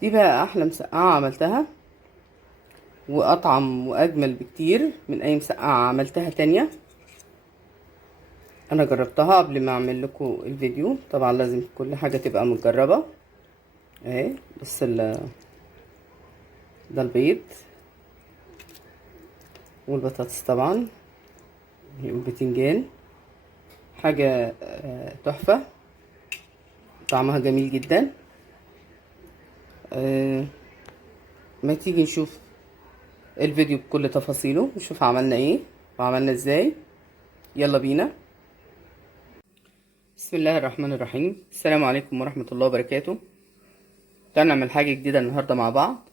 دي بقى احلى مسقعة عملتها، واطعم واجمل بكتير من اي مسقعة عملتها تانية. انا جربتها قبل ما اعمل لكم الفيديو، طبعا لازم كل حاجة تبقى متجربة اهي. بس ده البيض والبطاطس طبعا والبتنجان، حاجة تحفة، طعمها جميل جدا. ما تيجي نشوف الفيديو بكل تفاصيله، نشوف عملنا ايه وعملنا ازاي. يلا بينا. بسم الله الرحمن الرحيم. السلام عليكم ورحمة الله وبركاته. تعالى نعمل حاجة جديدة النهاردة مع بعض،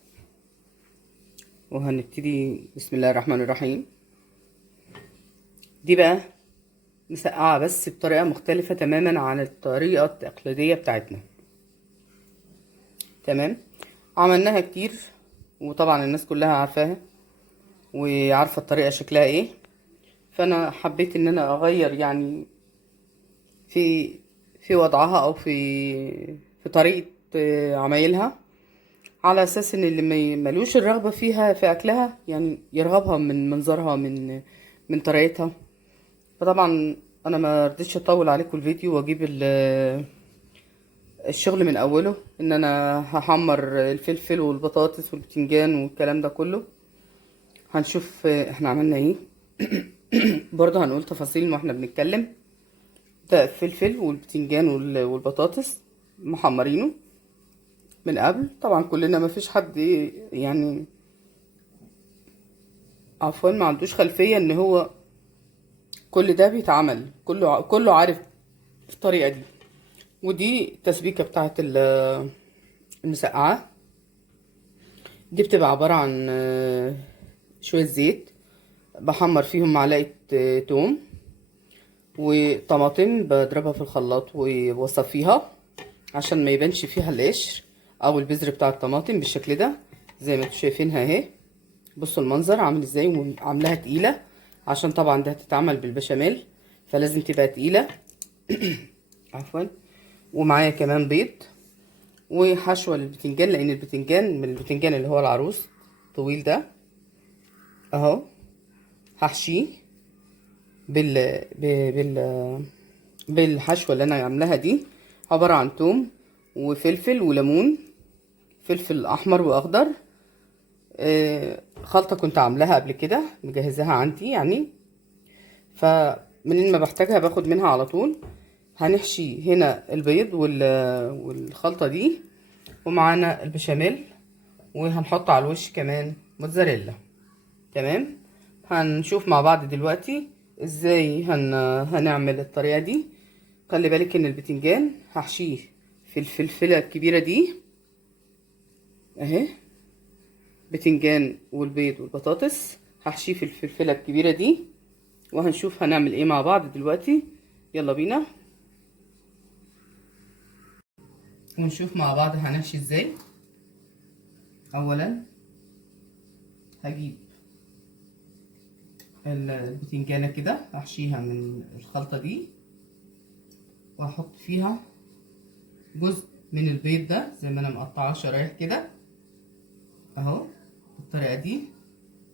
وهنبتدي بسم الله الرحمن الرحيم. دي بقى مسقعة بس بطريقة مختلفة تماما عن الطريقة التقليدية بتاعتنا. تمام. عملناها كتير، وطبعا الناس كلها عارفاها وعارفة الطريقة شكلها ايه. فانا حبيت ان انا اغير يعني في في وضعها او في طريقة عمايلها، على اساس ان اللي ملوش الرغبة فيها في اكلها يعني يرغبها من منظرها، من طريقتها. فطبعا انا ما رضيتش اطول عليكم الفيديو واجيب الشغل من اوله، ان انا هحمر الفلفل والبطاطس والبتنجان والكلام ده كله. هنشوف احنا عملنا ايه. برضه هنقول تفاصيل واحنا بنتكلم. ده الفلفل والبتنجان والبطاطس محمرينه من قبل. طبعا كلنا ما فيش حد يعني عفوا ما عندوش خلفية ان هو كل ده بيتعمل، كله عارف الطريقة دي. ودي التسبيكة بتاعت المسقعة. دي بتبقى عبارة عن شوية زيت، بحمر فيهم معلقة توم وطماطم، بضربها في الخلاط وبصفيها عشان ما يبانش فيها القشر او البذر بتاع الطماطم بالشكل ده زي ما انتم شايفينها اهي. بصوا المنظر عامل ازاي، وعاملاها تقيلة عشان طبعا ده هتتعمل بالبشاميل فلازم تبقى تقيلة. عفوا. ومعايا كمان بيض وحشوة للبتنجان، لان البتنجان من البتنجان اللي هو العروس طويل ده اهو. هحشيه بال بالحشوة اللي انا عاملاها دي، عبارة عن توم وفلفل وليمون، فلفل احمر واخضر. خلطة كنت عاملاها قبل كده مجهزاها عندي يعني، فمنين ما بحتاجها باخد منها على طول. هنحشي هنا البيض والخلطة دي، ومعانا البشاميل، وهنحط على الوش كمان موتزاريلا. تمام. هنشوف مع بعض دلوقتي ازاي هنعمل الطريقة دي. خلي بالك ان البتنجان هحشيه في الفلفلة الكبيرة دي اهي. بتنجان والبيض والبطاطس هحشيه في الفلفلة الكبيرة دي، وهنشوف هنعمل ايه مع بعض دلوقتي. يلا بينا ونشوف مع بعض هنحشي ازاي. اولا هجيب البتنجانة كده هحشيها من الخلطة دي، وهحط فيها جزء من البيض ده زي ما انا مقطعاه شرايح كده اهو بالطريقة دي.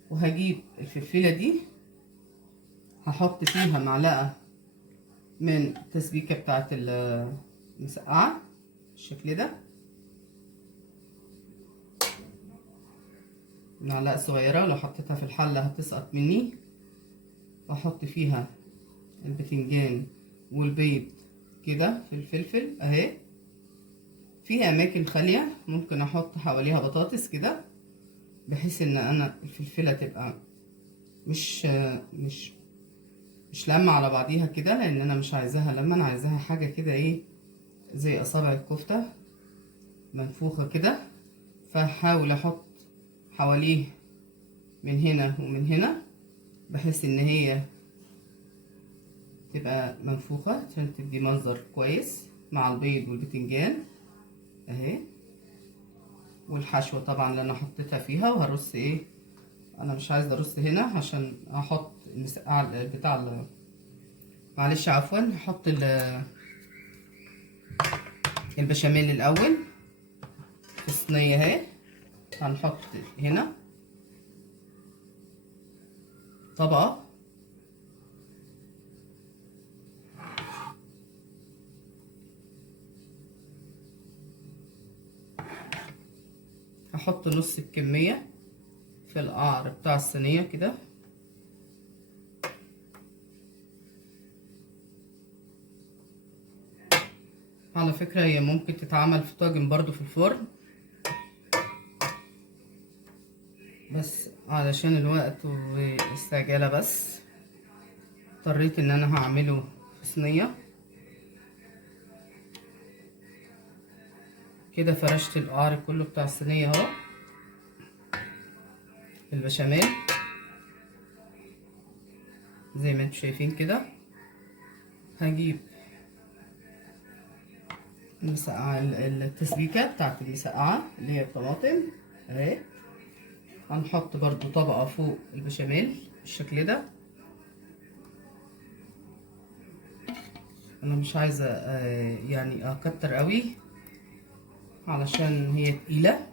وهجيب الفلفلة دي هحط فيها معلقة من التسبيكة بتاعت المسقعة بالشكل ده، معلقة صغيرة، لو حطيتها في الحلة هتسقط مني. واحط فيها البتنجان والبيض كده في الفلفل اهي. في اماكن خالية ممكن احط حواليها بطاطس كده، بحيث ان انا الفلفلة تبقى مش مش مش لامة على بعضيها كده، لان انا مش عايزاها لما انا عايزاها حاجة كده ايه زي اصابع الكفتة منفوخة كده. فهحاول احط حواليه من هنا ومن هنا، بحيث ان هي تبقى منفوخة عشان تدي منظر كويس مع البيض والبتنجان اهي. والحشوة طبعا اللي انا حطيتها فيها، وهرص ايه، انا مش عايزة ارص هنا عشان احط المسقعة بتاع معلش عفوا. هحط البشاميل الاول في الصينية اهي. هنحط هنا طبقة، هحط نص الكمية في القعر بتاع الصينية كده. على فكرة هي ممكن تتعمل في طاجن برضو في الفرن، بس علشان الوقت والاستعجالة بس اضطريت ان انا هعمله في صينية كده. فرشت القعر كله بتاع الصينية اهو البشاميل زي ما انتم شايفين كده. هجيب المسقعة، التسبيكة بتاعت المسقعة اللي هي الطماطم اهي. هنحط برضو طبقة فوق البشاميل بالشكل ده. انا مش عايزة يعني اكتر قوي علشان هي تقيلة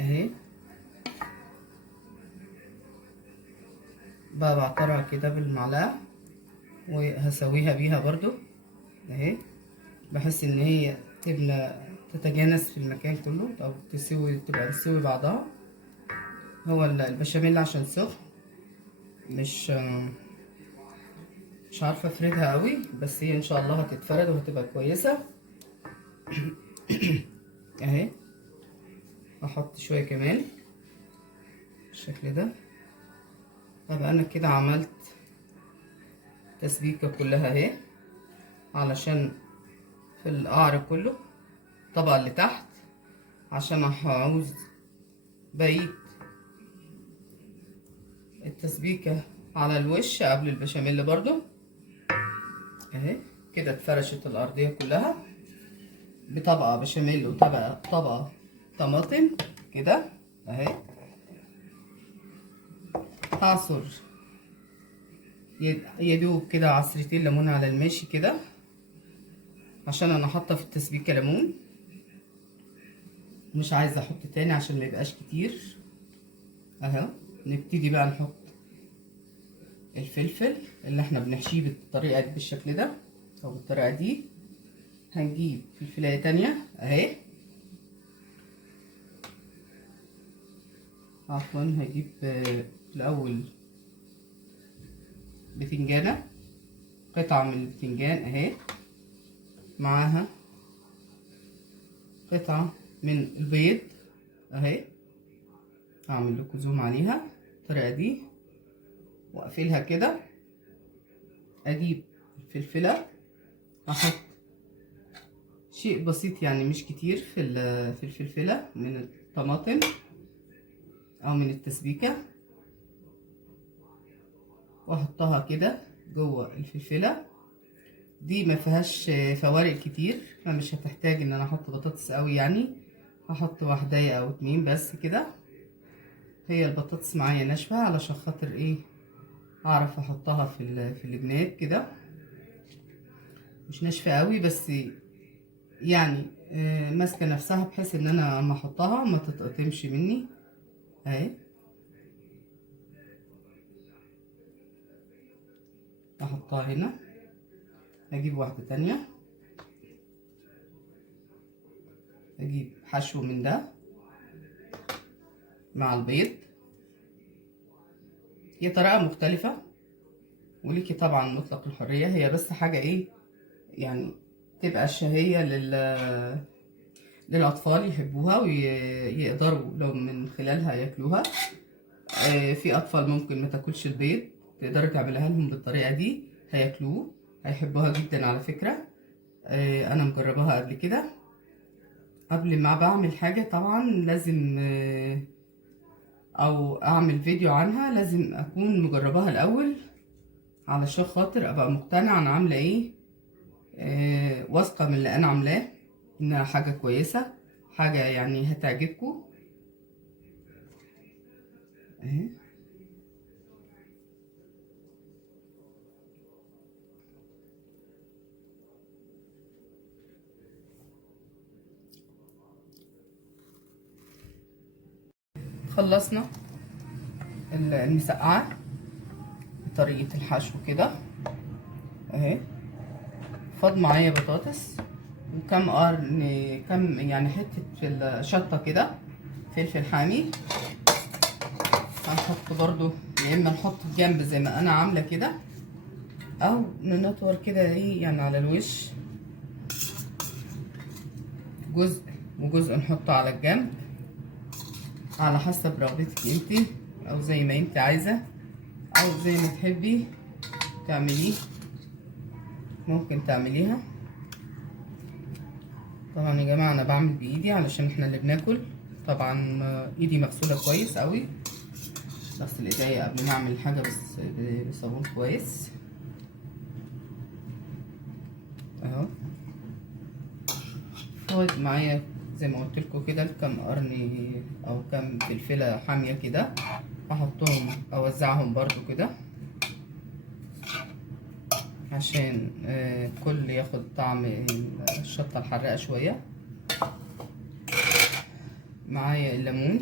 اهي. بقى بعطرها كده بالمعلقة وهسويها بيها برضو اهي، بحس ان هي تتجانس في المكان كله او تبقى تسوي بعضها. هو البشاميل عشان سخن مش عارفة افردها قوي، بس هي ان شاء الله هتتفرد وهتبقى كويسة اهي. احط شوية كمان بالشكل ده. ابقى انا كده عملت تسبيكة كلها اهي، علشان في القعر كله الطبقة اللي تحت، عشان هعوز بقية التسبيكة على الوش قبل البشاميل برضو اهي. كده اتفرشت الارضية كلها بطبقة بشاميل وطبقة طماطم كده اهي. هعصر يدوب كده عصرتين ليمون على الماشي كده، عشان انا حاطه في التسبيكه ليمون، مش عايزه احط تاني عشان ما يبقاش كتير اهو. نبتدي بقى نحط الفلفل اللي احنا بنحشيه بالطريقه دي بالشكل ده او بالطريقه دي. هنجيب فلفلايه تانية اهي، عفوا هجيب الاول بتنجانه، قطعه من البتنجان اهي، معاها قطعه من البيض اهي. هعمل لكم زوم عليها الطريقه دي واقفلها كده. اجيب الفلفله، احط شيء بسيط يعني مش كتير في الفلفله من الطماطم او من التسبيكه، واحطها كده جوه الفلفله دي. ما فيهاش فوارق كتير، فمش هتحتاج ان انا احط بطاطس قوي يعني. هحط واحدة او اتنين بس كده. هي البطاطس معايا ناشفه علشان خاطر ايه، اعرف احطها في الجناب كده. مش ناشفه قوي بس يعني ماسكه نفسها، بحيث ان انا اما احطها ما تتقطمش مني اهي. احطها هنا. اجيب واحده تانية، اجيب حشو من ده مع البيض. هي طريقه مختلفه وليكي طبعا مطلق الحريه، هي بس حاجه ايه يعني تبقى شهيه للاطفال يحبوها ويقدروا لو من خلالها ياكلوها. في اطفال ممكن ما تاكلش البيض، تقدري تعملها لهم بالطريقه دي هياكلوه، هيحبوها جدا على فكره. انا مجرباها قبل كده. قبل ما بعمل حاجه طبعا لازم او اعمل فيديو عنها، لازم اكون مجرباها الاول علشان خاطر ابقى مقتنعه انا عامله ايه، واثقه من اللي انا عاملاه انها حاجه كويسه، حاجه يعني هتعجبكم اهي. خلصنا المسقعه بطريقه الحشو كده اهي. فاض معايا بطاطس وكم قرن، كم يعني حته في الشطه كده، فلفل حامي هنحط برضو، يا اما نحط الجنب زي ما انا عامله كده، او ننطور كده ايه يعني على الوش، جزء وجزء نحطه على الجنب على حسب رغبتك انتي، او زي ما انت عايزه، او زي ما تحبي تعمليه ممكن تعمليها. طبعا يا جماعه انا بعمل بايدي علشان احنا اللي بناكل، طبعا ايدي مغسوله كويس قوي، بغسل ايديا قبل ما اعمل حاجه بس بصابون كويس اهو. فاض معايا زي ما قلت لكم كده كام قرن او كام فلفله حاميه كده، احطهم اوزعهم برضو كده عشان كل ياخد طعم الشطه الحراقه شويه. معايا الليمون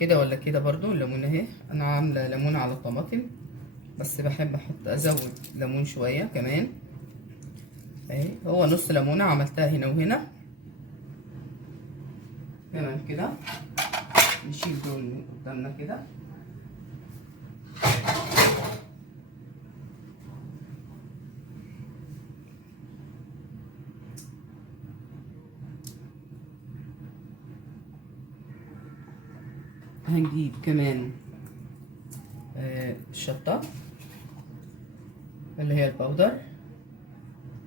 كده ولا كده برضو، الليمون اهي انا عامله ليمون على الطماطم، بس بحب ازود ليمون شويه كمان اهي. هو نص ليمونه عملتها هنا وهنا. تمام كده، نشيل دول من قدامنا كده. هنجيب كمان الشطة اللي هي البودر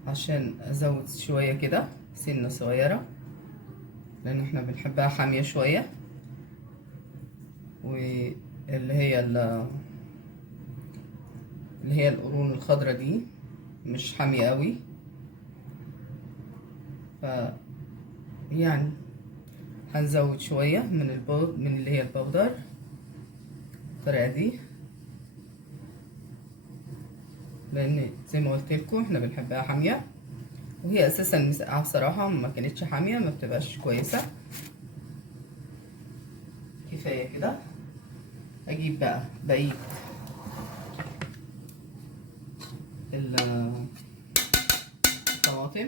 عشان ازود شوية كده سنة صغيرة، لان احنا بنحبها حامية شوية، واللي هي القرون الخضرا دي مش حامية قوي، ف يعني هنزود شوية من اللي هي البودر بالطريقة دي، لان زي ما قلت لكم احنا بنحبها حامية، وهي اساسا مسقعة بصراحة ما كانتش حامية ما بتبقاش كويسة. كفاية كده. اجيب بقى بقية الطماطم،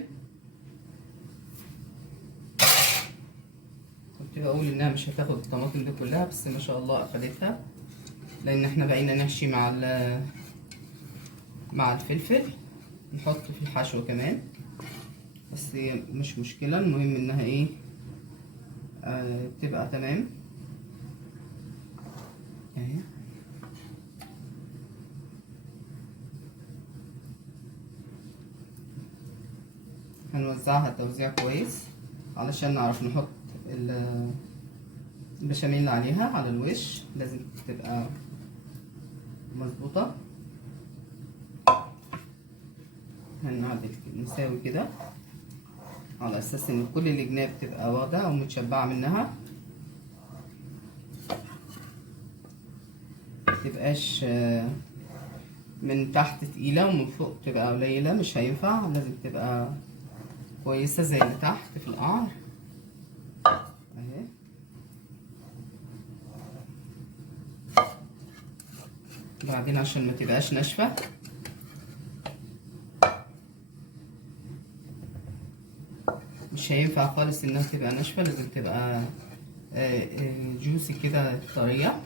كنت بقول انها مش هتاخد الطماطم دي كلها بس ما شاء الله اخدتها، لان احنا بقينا نحشي مع الفلفل، نحط في الحشو كمان، بس مش مشكلة، المهم انها ايه تبقى تمام اهي. هنوزعها توزيع كويس علشان نعرف نحط البشاميل عليها على الوش، لازم تبقى مظبوطة. هنعدل نساوي كده على اساس ان كل الجناب تبقى واخده او متشبعه منها، متبقاش من تحت تقيله ومن فوق تبقى قليله، مش هينفع، لازم تبقى كويسه زي اللي تحت في القعر اهي. بعدين عشان ما تبقاش ناشفه مش هينفع خالص انها تبقى ناشفه، لازم تبقى جوسي كده طريه،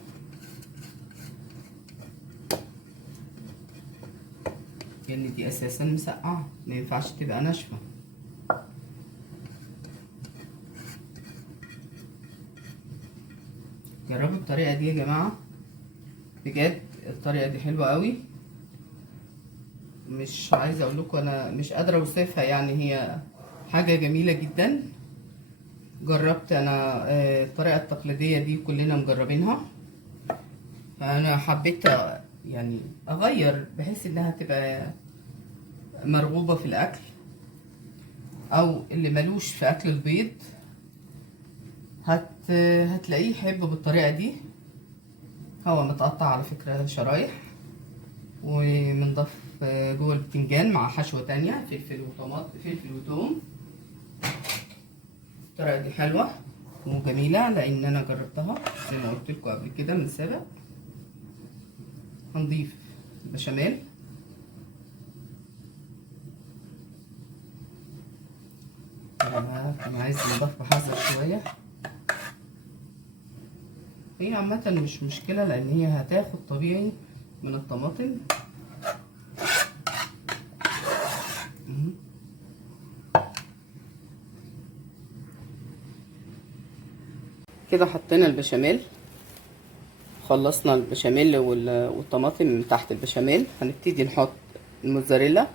لان دي اساسا مسقعه ما ينفعش تبقى ناشفه. جربوا الطريقه دي يا جماعه، بجد الطريقه دي حلوه قوي، مش عايزه اقول لكم انا مش قادره اوصفها، يعني هي حاجه جميله جدا. جربت انا الطريقه التقليديه دي كلنا مجربينها، فانا حبيت يعني اغير بحيث انها تبقى مرغوبه في الاكل، او اللي ملوش في اكل البيض هتلاقيه يحب بالطريقه دي. هو متقطع على فكره شرايح، ومنضاف جوه البتنجان مع حشوه تانية فلفل وطماطم، فلفل وثوم. الطريقه دي حلوه وجميله لان انا جربتها زي ما قلت لكم قبل كده من سابق. هنضيف بشاميل، انا عايز نضيف بحذر شويه. هي عامه مش مشكله لان هي هتاخد طبيعي من الطماطم. كده حطينا البشاميل، خلصنا البشاميل والطماطم تحت البشاميل. هنبتدي نحط الموتزاريلا.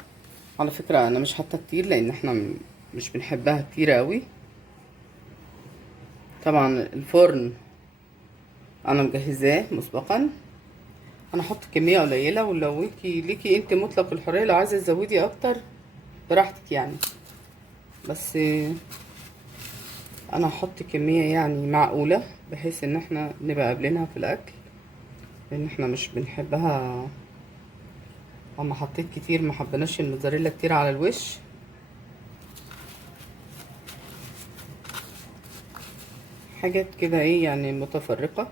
على فكرة انا مش حاطه كتير لان احنا مش بنحبها كتير قوي. طبعا الفرن انا مجهزاه مسبقا. انا هحط كميه قليله، ولو ليكي انت مطلق الحريه لو عايزه تزودي اكتر براحتك يعني، بس انا هحط كميه يعني معقوله بحيث ان احنا نبقى قابلينها في الاكل، لان احنا مش بنحبها. اما حطيت كتير ما حبناش الموتزاريلا كتير على الوش. حاجات كده ايه يعني متفرقه.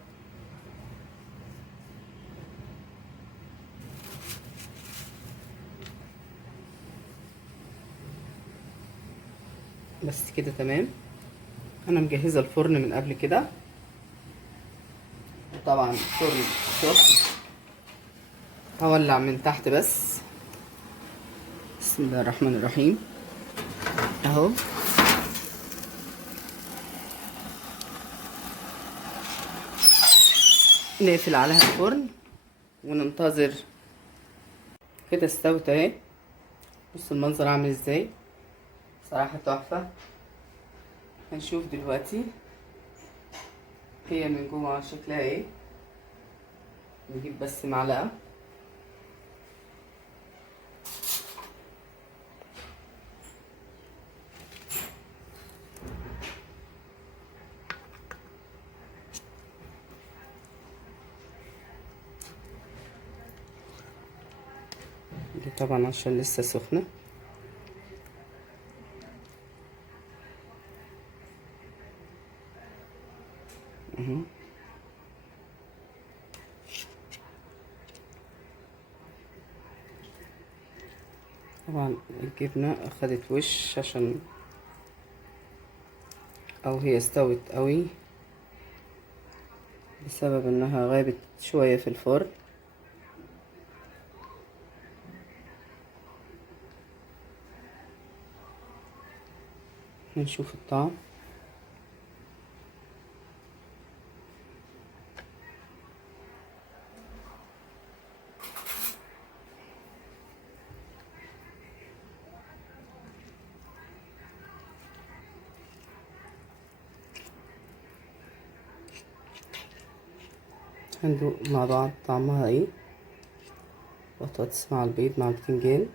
بس كده تمام. انا مجهزه الفرن من قبل كده، طبعا الفرن سخن. هولع من تحت بس. بسم الله الرحمن الرحيم اهو. نقفل عليها الفرن وننتظر. كده استوت اهي. بص المنظر عامل ازاي، صراحة تحفة. هنشوف دلوقتي هي من جوه شكلها ايه. نجيب بس معلقة. دي طبعا عشان لسه سخنة. طبعا الجبنة اخدت وش عشان او هي استوت قوي بسبب انها غابت شوية في الفرن. نشوف الطعم. هندوق مع بعض طعمها ايه. بطاطس مع البيض مع البتنجان.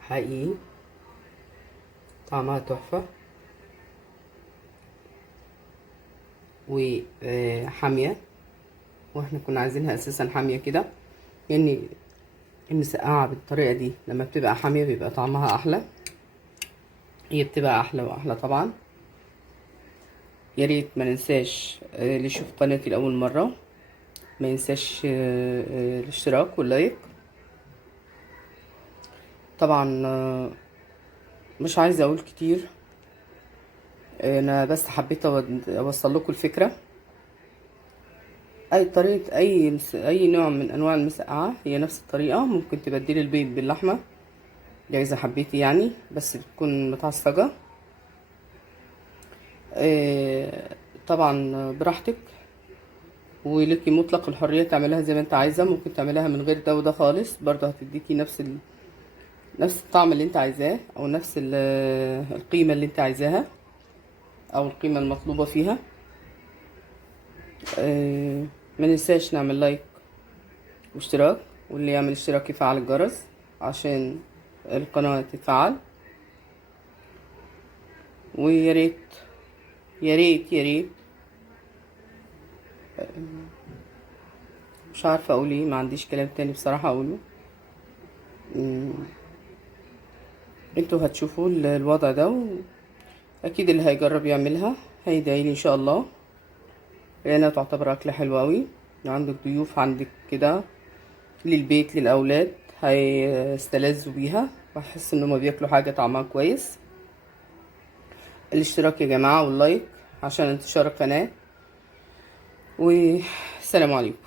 حقيقي طعمها تحفة وحامية، واحنا كنا عايزينها اساسا حامية كده، يعني المسقعة بالطريقة دي لما بتبقى حامية بيبقى طعمها احلى. هي بتبقى احلى واحلى طبعا. يا ريت ما ننساش اللي يشوف قناتي لاول مرة ما ينساش الاشتراك واللايك. طبعا مش عايزة اقول كتير، انا بس حبيت اوصل لكم الفكرة. اي طريقة اي نوع من انواع المسقعة هي نفس الطريقة. ممكن تبدلي البيض باللحمة دي اذا حبيتي يعني، بس تكون متعصجة. طبعا براحتك، ولكي مطلق الحرية تعملها زي ما انت عايزة. ممكن تعملها من غير ده وده خالص، برضه هتديكي نفس الطعم اللي انت عايزاه، او نفس القيمة اللي انت عايزاها، او القيمة المطلوبة فيها. ما ننساش نعمل لايك واشتراك، واللي يعمل اشتراك يفعل الجرس عشان القناة تتفعل. ويا ريت يا ريت يا ريت مش عارفه اقول ايه، ما عنديش كلام تاني بصراحه اقوله. أمم، انتوا هتشوفوا الوضع ده، واكيد اللي هيجرب يعملها هيدعيلي ان شاء الله، لانها تعتبر اكله حلوه قوي. عندك ضيوف عندك كده للبيت للاولاد هيستلذوا بيها، وهيحسوا ان هما بياكلوا حاجه طعمها كويس. الاشتراك يا جماعه واللايك عشان انتشار القناه، والسلام عليكم.